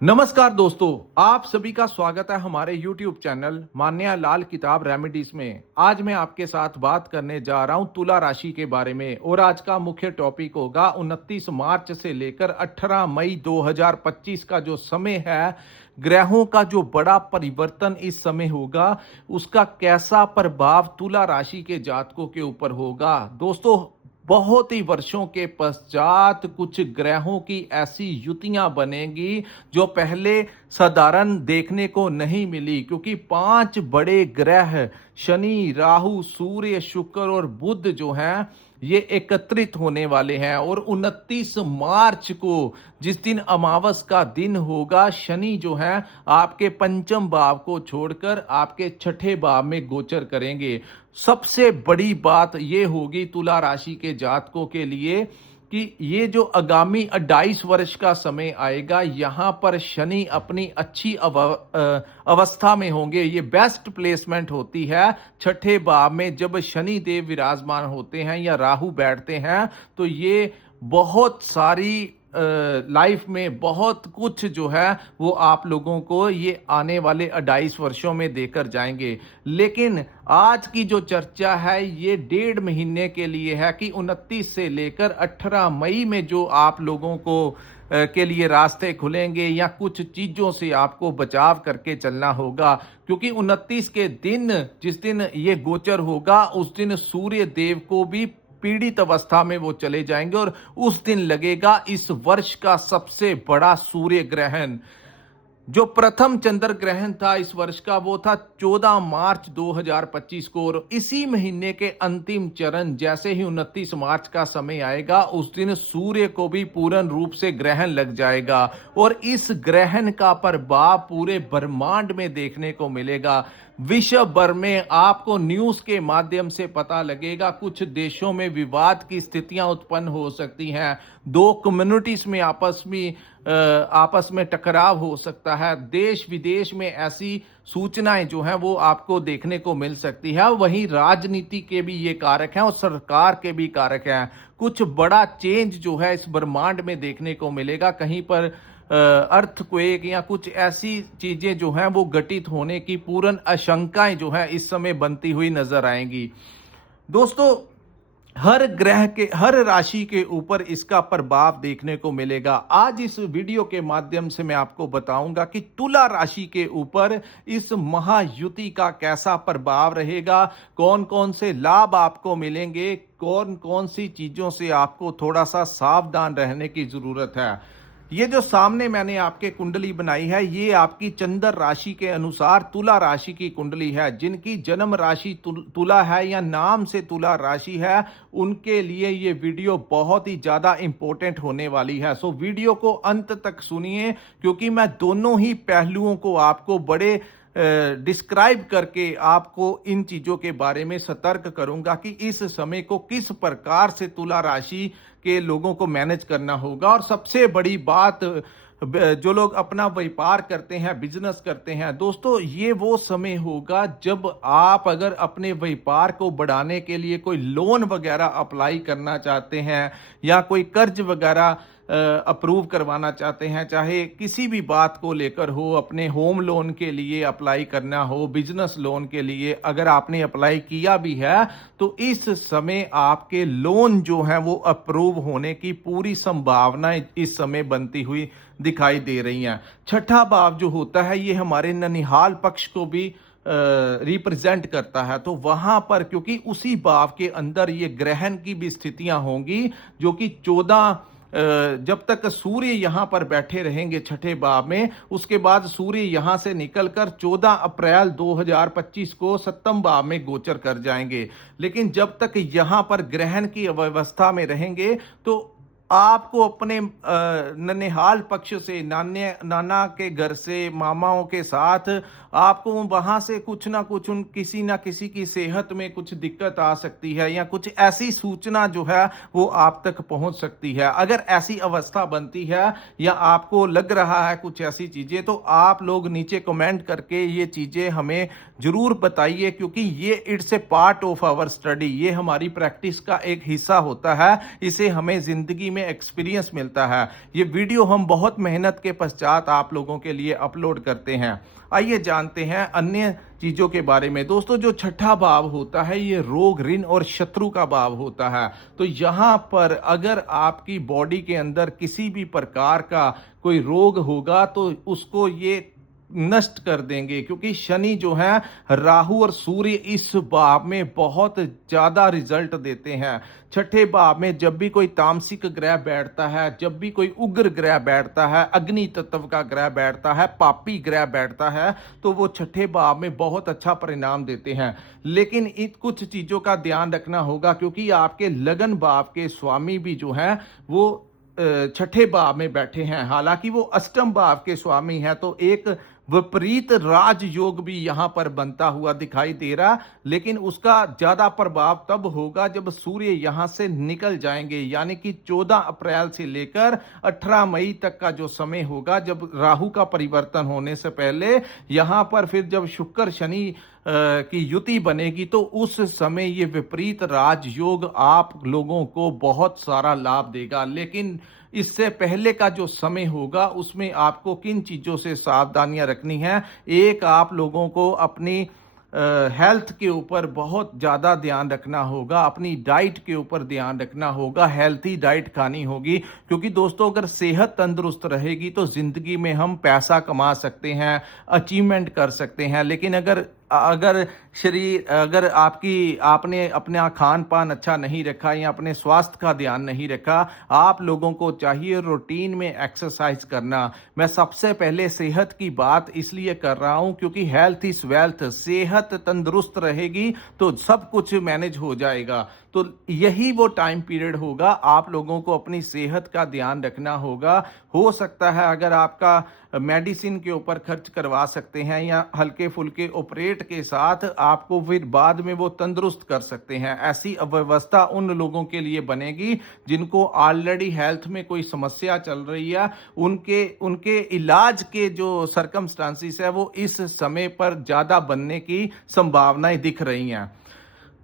नमस्कार दोस्तों, आप सभी का स्वागत है हमारे YouTube चैनल मान्या लाल किताब रेमेडीज में। आज मैं आपके साथ बात करने जा रहा हूं तुला राशि के बारे में और आज का मुख्य टॉपिक होगा 29 मार्च से लेकर 18 मई 2025 का जो समय है, ग्रहों का जो बड़ा परिवर्तन इस समय होगा, उसका कैसा प्रभाव तुला राशि के जातकों के ऊपर होगा। दोस्तों, बहुत ही वर्षों के पश्चात कुछ ग्रहों की ऐसी युतियां बनेंगी जो पहले साधारण देखने को नहीं मिली, क्योंकि 5 बड़े ग्रह शनि, राहु, सूर्य, शुक्र और बुध जो हैं ये एकत्रित होने वाले हैं। और 29 मार्च को जिस दिन अमावस का दिन होगा, शनि जो है आपके पंचम भाव को छोड़कर आपके छठे भाव में गोचर करेंगे। सबसे बड़ी बात यह होगी तुला राशि के जातकों के लिए कि ये जो आगामी 28 वर्ष का समय आएगा, यहां पर शनि अपनी अच्छी अवस्था में होंगे। ये बेस्ट प्लेसमेंट होती है छठे भाव में। जब शनि देव विराजमान होते हैं या राहु बैठते हैं तो ये बहुत सारी लाइफ में बहुत कुछ जो है वो आप लोगों को ये आने वाले 28 वर्षों में देकर जाएंगे। लेकिन आज की जो चर्चा है ये 1.5 महीने के लिए है कि 29 से लेकर 18 मई में जो आप लोगों को के लिए रास्ते खुलेंगे या कुछ चीजों से आपको बचाव करके चलना होगा। क्योंकि 29 के दिन जिस दिन ये गोचर होगा, उस दिन सूर्य देव को भी पीड़ित अवस्था में वो चले जाएंगे और उस दिन लगेगा इस वर्ष का सबसे बड़ा सूर्य ग्रहण। जो प्रथम चंद्र ग्रहण था इस वर्ष का, वो था 14 मार्च 2025 को। और इसी महीने के अंतिम चरण जैसे ही 29 मार्च का समय आएगा, उस दिन सूर्य को भी पूर्ण रूप से ग्रहण लग जाएगा और इस ग्रहण का प्रभाव पूरे ब्रह्मांड में देखने को मिलेगा। विश्व भर में आपको न्यूज के माध्यम से पता लगेगा। कुछ देशों में विवाद की स्थितियां उत्पन्न हो सकती हैं, दो कम्युनिटीज में आपस में टकराव हो सकता है। देश विदेश में ऐसी सूचनाएं जो हैं वो आपको देखने को मिल सकती है। वहीं राजनीति के भी ये कारक हैं और सरकार के भी कारक हैं। कुछ बड़ा चेंज जो है इस ब्रह्मांड में देखने को मिलेगा। कहीं पर अर्थक्वेक या कुछ ऐसी चीजें जो हैं वो घटित होने की पूर्ण आशंकाएं जो है इस समय बनती हुई नजर आएंगी। दोस्तों, हर ग्रह के, हर राशि के ऊपर इसका प्रभाव देखने को मिलेगा। आज इस वीडियो के माध्यम से मैं आपको बताऊंगा कि तुला राशि के ऊपर इस महायुति का कैसा प्रभाव रहेगा, कौन कौन से लाभ आपको मिलेंगे, कौन कौन सी चीजों से आपको थोड़ा सा सावधान रहने की जरूरत है। ये जो सामने मैंने आपके कुंडली बनाई है, ये आपकी चंद्र राशि के अनुसार तुला राशि की कुंडली है। जिनकी जन्म राशि तुला है या नाम से तुला राशि है, उनके लिए ये वीडियो बहुत ही ज्यादा इंपॉर्टेंट होने वाली है। सो वीडियो को अंत तक सुनिए, क्योंकि मैं दोनों ही पहलुओं को आपको बड़े डिस्क्राइब करके आपको इन चीजों के बारे में सतर्क करूंगा कि इस समय को किस प्रकार से तुला राशि के लोगों को मैनेज करना होगा। और सबसे बड़ी बात, जो लोग अपना व्यापार करते हैं, बिजनेस करते हैं, दोस्तों ये वो समय होगा जब आप अगर अपने व्यापार को बढ़ाने के लिए कोई लोन वगैरह अप्लाई करना चाहते हैं या कोई कर्ज वगैरह अप्रूव करवाना चाहते हैं, चाहे किसी भी बात को लेकर हो, अपने होम लोन के लिए अप्लाई करना हो, बिजनेस लोन के लिए अगर आपने अप्लाई किया भी है, तो इस समय आपके लोन जो हैं वो अप्रूव होने की पूरी संभावना इस समय बनती हुई दिखाई दे रही हैं। छठा भाव जो होता है ये हमारे ननिहाल पक्ष को भी रिप्रेजेंट करता है। तो वहां पर क्योंकि उसी भाव के अंदर ये ग्रहण की भी स्थितियां होंगी, जो कि 14 जब तक सूर्य यहां पर बैठे रहेंगे छठे भाव में, उसके बाद सूर्य यहां से निकलकर 14 अप्रैल 2025 को सप्तम भाव में गोचर कर जाएंगे। लेकिन जब तक यहां पर ग्रहण की अवस्था में रहेंगे तो आपको अपने ननिहाल पक्ष से, नाना के घर से, मामाओं के साथ आपको वहां से कुछ ना कुछ किसी ना किसी की सेहत में कुछ दिक्कत आ सकती है या कुछ ऐसी सूचना जो है वो आप तक पहुंच सकती है। अगर ऐसी अवस्था बनती है या आपको लग रहा है कुछ ऐसी चीजें, तो आप लोग नीचे कमेंट करके ये चीजें हमें जरूर बताइए, क्योंकि ये it's a part of our study, ये हमारी प्रैक्टिस का एक हिस्सा होता है। इसे हमें जिंदगी में एक्सपीरियंस मिलता है। ये वीडियो हम बहुत मेहनत के पश्चात आप लोगों के लिए अपलोड करते हैं। आइए जानते हैं अन्य चीजों के बारे में। दोस्तों, जो छठा भाव होता है ये रोग, ऋण और शत्रु का भाव होता है। तो यहाँ पर अगर आपकी बॉडी के अंदर किसी भी प्रकार का कोई रोग होगा तो उसको ये नष्ट कर देंगे, क्योंकि शनि जो है, राहु और सूर्य इस भाव में बहुत ज्यादा रिजल्ट देते हैं। छठे भाव में जब भी कोई तामसिक ग्रह बैठता है, जब भी कोई उग्र ग्रह बैठता है, अग्नि तत्व का ग्रह बैठता है, पापी ग्रह बैठता है, तो वो छठे भाव में बहुत अच्छा परिणाम देते हैं। लेकिन इन कुछ चीजों का ध्यान रखना होगा, क्योंकि आपके लगन भाव के स्वामी भी जो है वो छठे भाव में बैठे हैं। हालांकि वो अष्टम भाव के स्वामी हैं, तो एक विपरीत राजयोग भी यहां पर बनता हुआ दिखाई दे रहा, लेकिन उसका ज्यादा प्रभाव तब होगा जब सूर्य यहां से निकल जाएंगे, यानी कि 14 अप्रैल से लेकर 18 मई तक का जो समय होगा, जब राहु का परिवर्तन होने से पहले यहां पर फिर जब शुक्र शनि की युति बनेगी, तो उस समय ये विपरीत राजयोग आप लोगों को बहुत सारा लाभ देगा। लेकिन इससे पहले का जो समय होगा उसमें आपको किन चीजों से सावधानियां रखनी है। एक, आप लोगों को अपनी हेल्थ के ऊपर बहुत ज़्यादा ध्यान रखना होगा, अपनी डाइट के ऊपर ध्यान रखना होगा, हेल्थी डाइट खानी होगी। क्योंकि दोस्तों, अगर सेहत तंदुरुस्त रहेगी तो ज़िंदगी में हम पैसा कमा सकते हैं, अचीवमेंट कर सकते हैं। लेकिन अगर आपने अपना खान पान अच्छा नहीं रखा या अपने स्वास्थ्य का ध्यान नहीं रखा, आप लोगों को चाहिए रूटीन में एक्सरसाइज करना। मैं सबसे पहले सेहत की बात इसलिए कर रहा हूं क्योंकि हेल्थ इज वेल्थ। सेहत तंदुरुस्त रहेगी तो सब कुछ मैनेज हो जाएगा। तो यही वो टाइम पीरियड होगा, आप लोगों को अपनी सेहत का ध्यान रखना होगा। हो सकता है अगर आपका मेडिसिन के ऊपर खर्च करवा सकते हैं या हल्के फुल्के ऑपरेट के साथ आपको फिर बाद में वो तंदुरुस्त कर सकते हैं। ऐसी व्यवस्था उन लोगों के लिए बनेगी जिनको ऑलरेडी हेल्थ में कोई समस्या चल रही है। उनके इलाज के जो सर्कमस्टांसिस है वो इस समय पर ज्यादा बनने की संभावनाएं दिख रही हैं।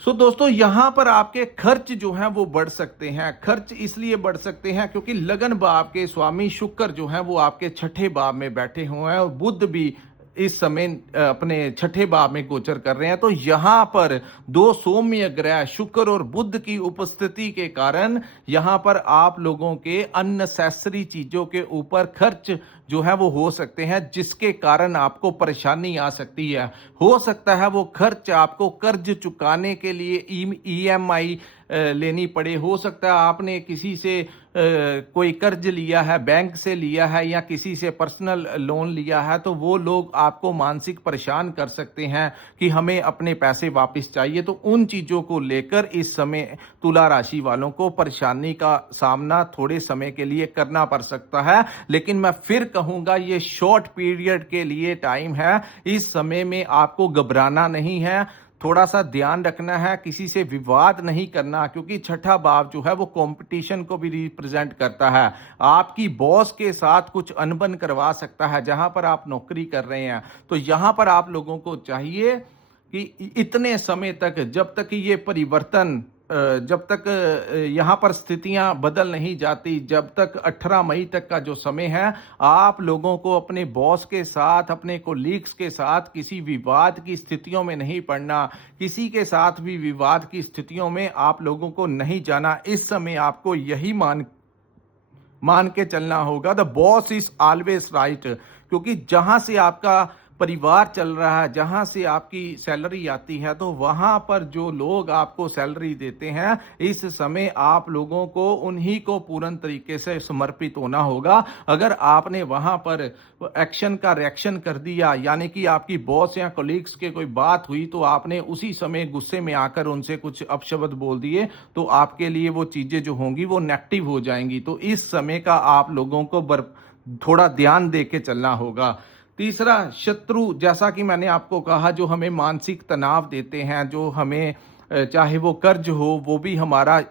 दोस्तों, यहां पर आपके खर्च जो हैं वो बढ़ सकते हैं। खर्च इसलिए बढ़ सकते हैं क्योंकि लगन भाव के स्वामी शुक्र जो हैं वो आपके छठे भाव में बैठे हुए हैं और बुध भी इस समय अपने छठे भाव में गोचर कर रहे हैं। तो यहां पर दो सौम्य ग्रह शुक्र और बुध की उपस्थिति के कारण यहां पर आप लोगों के अननेसेसरी चीजों के ऊपर खर्च जो है वो हो सकते हैं, जिसके कारण आपको परेशानी आ सकती है। हो सकता है वो खर्च आपको कर्ज चुकाने के लिए EMI लेनी पड़े। हो सकता है आपने किसी से कोई कर्ज लिया है, बैंक से लिया है या किसी से पर्सनल लोन लिया है, तो वो लोग आपको मानसिक परेशान कर सकते हैं कि हमें अपने पैसे वापस चाहिए। तो उन चीजों को लेकर इस समय तुला राशि वालों को परेशानी का सामना थोड़े समय के लिए करना पड़ सकता है। लेकिन मैं फिर कहूंगा, ये शॉर्ट पीरियड के लिए टाइम है। इस समय में आपको घबराना नहीं है, थोड़ा सा ध्यान रखना है, किसी से विवाद नहीं करना, क्योंकि छठा भाव जो है वो कंपटीशन को भी रिप्रेजेंट करता है। आपकी बॉस के साथ कुछ अनबन करवा सकता है जहां पर आप नौकरी कर रहे हैं। तो यहां पर आप लोगों को चाहिए कि इतने समय तक, जब तक ये परिवर्तन जब तक यहाँ पर स्थितियां बदल नहीं जाती, जब तक 18 मई तक का जो समय है, आप लोगों को अपने बॉस के साथ, अपने कोलीग्स के साथ किसी विवाद की स्थितियों में नहीं पड़ना। किसी के साथ भी विवाद की स्थितियों में आप लोगों को नहीं जाना। इस समय आपको यही मान के चलना होगा, the boss is always right. क्योंकि जहां से आपका परिवार चल रहा है, जहां से आपकी सैलरी आती है, तो वहां पर जो लोग आपको सैलरी देते हैं, इस समय आप लोगों को उन्हीं को पूर्ण तरीके से समर्पित होना होगा। अगर आपने वहां पर एक्शन का रिएक्शन कर दिया, यानी कि आपकी बॉस या कोलीग्स के कोई बात हुई तो आपने उसी समय गुस्से में आकर उनसे कुछ अपशब्द बोल दिए, तो आपके लिए वो चीजें जो होंगी वो नेगेटिव हो जाएंगी। तो इस समय का आप लोगों को थोड़ा ध्यान दे के चलना होगा। तीसरा, शत्रु, जैसा कि मैंने आपको कहा, जो हमें मानसिक तनाव देते हैं, जो हमें चाहे वो कर्ज हो, वो भी हमारा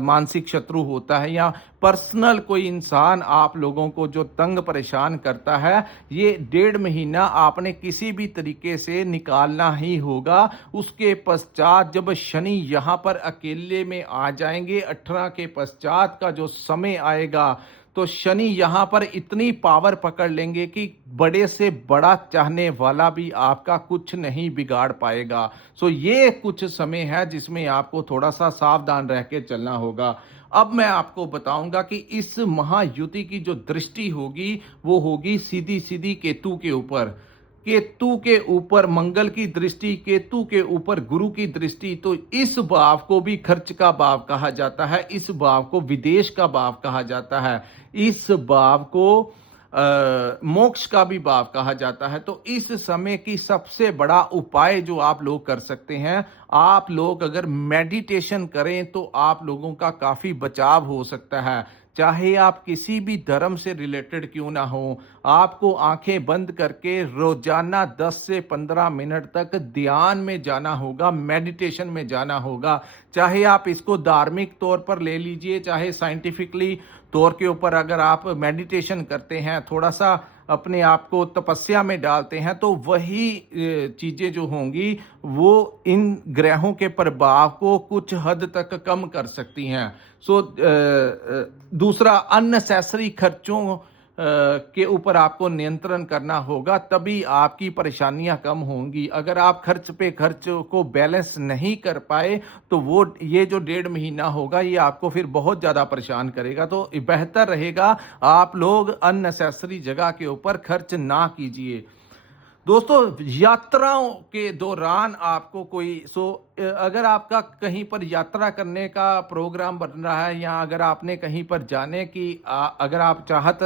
मानसिक शत्रु होता है, या पर्सनल कोई इंसान आप लोगों को जो तंग परेशान करता है, ये 1.5 महीना आपने किसी भी तरीके से निकालना ही होगा। उसके पश्चात जब शनि यहाँ पर अकेले में आ जाएंगे, 18 के पश्चात का जो समय आएगा, तो शनि यहाँ पर इतनी पावर पकड़ लेंगे कि बड़े से बड़ा चाहने वाला भी आपका कुछ नहीं बिगाड़ पाएगा। सो ये कुछ समय है जिसमें आपको थोड़ा सा सावधान रह के चलना होगा। अब मैं आपको बताऊंगा कि इस महायुति की जो दृष्टि होगी वो होगी सीधी सीधी केतु के ऊपर। केतु के ऊपर मंगल की दृष्टि, केतु के ऊपर गुरु की दृष्टि। तो इस भाव को भी खर्च का भाव कहा जाता है, इस भाव को विदेश का भाव कहा जाता है, इस भाव को मोक्ष का भी भाव कहा जाता है। तो इस समय की सबसे बड़ा उपाय जो आप लोग कर सकते हैं, आप लोग अगर मेडिटेशन करें तो आप लोगों का काफी बचाव हो सकता है। चाहे आप किसी भी धर्म से रिलेटेड क्यों ना हो, आपको आंखें बंद करके रोजाना 10 से 15 मिनट तक ध्यान में जाना होगा, मेडिटेशन में जाना होगा। चाहे आप इसको धार्मिक तौर पर ले लीजिए, चाहे साइंटिफिकली तौर के ऊपर अगर आप मेडिटेशन करते हैं, थोड़ा सा अपने आप को तपस्या में डालते हैं, तो वही चीजें जो होंगी वो इन ग्रहों के प्रभाव को कुछ हद तक कम कर सकती हैं। सो दूसरा, अननेसेसरी खर्चों के ऊपर आपको नियंत्रण करना होगा, तभी आपकी परेशानियां कम होंगी। अगर आप खर्च पे खर्च को बैलेंस नहीं कर पाए तो वो ये जो 1.5 महीना होगा ये आपको फिर बहुत ज़्यादा परेशान करेगा। तो बेहतर रहेगा आप लोग अननेसेसरी जगह के ऊपर खर्च ना कीजिए। दोस्तों, यात्राओं के दौरान आपको अगर आपका कहीं पर यात्रा करने का प्रोग्राम बन रहा है, या अगर आपने कहीं पर जाने की अगर आप चाहत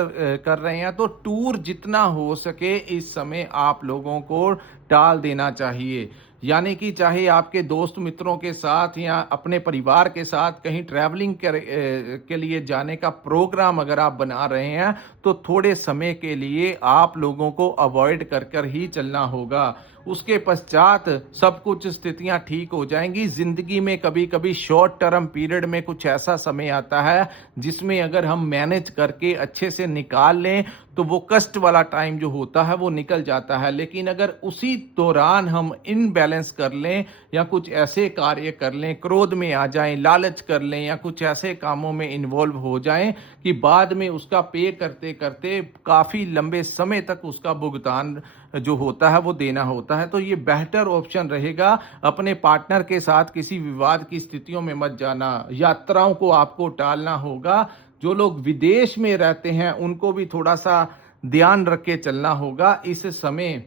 कर रहे हैं, तो टूर जितना हो सके इस समय आप लोगों को टाल देना चाहिए। यानी कि चाहे आपके दोस्त मित्रों के साथ या अपने परिवार के साथ कहीं ट्रैवलिंग के लिए जाने का प्रोग्राम अगर आप बना रहे हैं, तो थोड़े समय के लिए आप लोगों को अवॉइड कर कर ही चलना होगा। उसके पश्चात सब कुछ स्थितियां ठीक हो जाएंगी। जिंदगी में कभी कभी शॉर्ट टर्म पीरियड में कुछ ऐसा समय आता है जिसमें अगर हम मैनेज करके अच्छे से निकाल लें तो वो कष्ट वाला टाइम जो होता है वो निकल जाता है। लेकिन अगर उसी दौरान हम इनबैलेंस कर लें या कुछ ऐसे कार्य कर लें, क्रोध में आ जाएं, लालच कर लें, या कुछ ऐसे कामों में इन्वॉल्व हो जाएं कि बाद में उसका पे करते करते काफी लंबे समय तक उसका भुगतान जो होता है वो देना होता है, तो ये बेहतर ऑप्शन रहेगा। अपने पार्टनर के साथ किसी विवाद की स्थितियों में मत जाना। यात्राओं को आपको टालना होगा। जो लोग विदेश में रहते हैं उनको भी थोड़ा सा ध्यान रख के चलना होगा। इस समय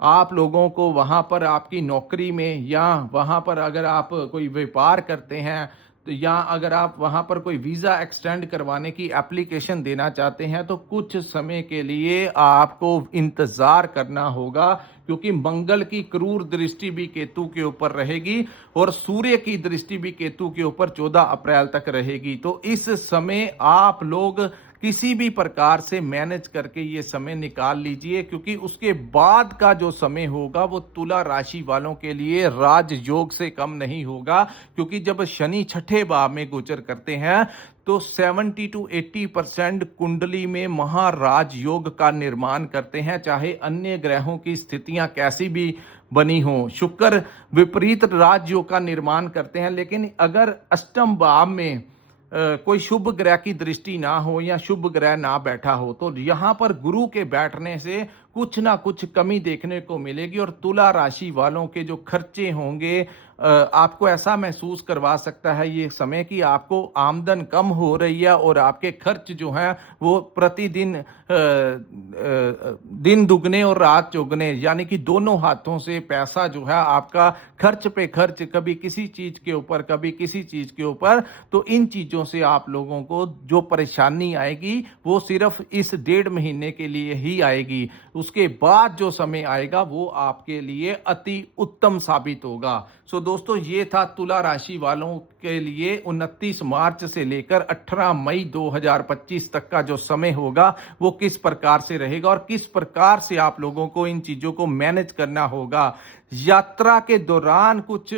आप लोगों को वहां पर आपकी नौकरी में, या वहां पर अगर आप कोई व्यापार करते हैं, तो या अगर आप वहां पर कोई वीजा एक्सटेंड करवाने की एप्लीकेशन देना चाहते हैं, तो कुछ समय के लिए आपको इंतजार करना होगा, क्योंकि मंगल की क्रूर दृष्टि भी केतु के ऊपर रहेगी और सूर्य की दृष्टि भी केतु के ऊपर 14 अप्रैल तक रहेगी। तो इस समय आप लोग किसी भी प्रकार से मैनेज करके ये समय निकाल लीजिए, क्योंकि उसके बाद का जो समय होगा वो तुला राशि वालों के लिए राजयोग से कम नहीं होगा। क्योंकि जब शनि छठे भाव में गोचर करते हैं तो 70 to 80% कुंडली में महाराज योग का निर्माण करते हैं, चाहे अन्य ग्रहों की स्थितियां कैसी भी बनी हो। शुक्र विपरीत राजयोग का निर्माण करते हैं, लेकिन अगर अष्टम भाव में कोई शुभ ग्रह की दृष्टि ना हो या शुभ ग्रह ना बैठा हो, तो यहां पर गुरु के बैठने से कुछ ना कुछ कमी देखने को मिलेगी। और तुला राशि वालों के जो खर्चे होंगे, आपको ऐसा महसूस करवा सकता है ये समय कि आपको आमदन कम हो रही है और आपके खर्च जो हैं वो प्रतिदिन दिन दुगने और रात चौगने, यानी कि दोनों हाथों से पैसा जो है आपका खर्च पे खर्च, कभी किसी चीज के ऊपर कभी किसी चीज के ऊपर। तो इन चीजों से आप लोगों को जो परेशानी आएगी वो सिर्फ इस 1.5 महीने के लिए ही आएगी। उसके बाद जो समय आएगा वो आपके लिए अति उत्तम साबित होगा। सो दोस्तों, ये था तुला राशि वालों के लिए 29 मार्च से लेकर 18 मई 2025 तक का जो समय होगा वो किस प्रकार से रहेगा और किस प्रकार से आप लोगों को इन चीजों को मैनेज करना होगा। यात्रा के दौरान कुछ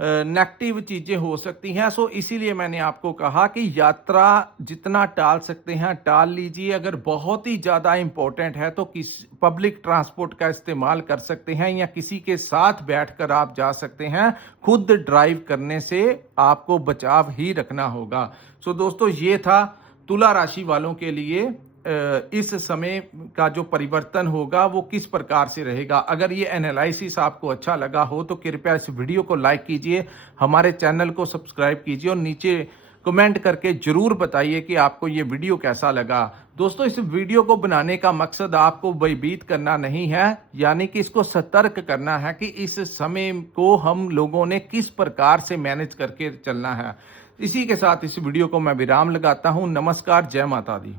नेगेटिव चीज़ें हो सकती हैं। सो इसीलिए मैंने आपको कहा कि यात्रा जितना टाल सकते हैं टाल लीजिए। अगर बहुत ही ज़्यादा इम्पोर्टेंट है तो किस पब्लिक ट्रांसपोर्ट का इस्तेमाल कर सकते हैं या किसी के साथ बैठकर आप जा सकते हैं। खुद ड्राइव करने से आपको बचाव ही रखना होगा। सो दोस्तों, ये था तुला राशि वालों के लिए इस समय का जो परिवर्तन होगा वो किस प्रकार से रहेगा। अगर ये एनालिसिस आपको अच्छा लगा हो तो कृपया इस वीडियो को लाइक कीजिए, हमारे चैनल को सब्सक्राइब कीजिए और नीचे कमेंट करके जरूर बताइए कि आपको ये वीडियो कैसा लगा। दोस्तों, इस वीडियो को बनाने का मकसद आपको भयभीत करना नहीं है, यानी कि इसको सतर्क करना है कि इस समय को हम लोगों ने किस प्रकार से मैनेज करके चलना है। इसी के साथ इस वीडियो को मैं विराम लगाता हूं। नमस्कार, जय माता दी।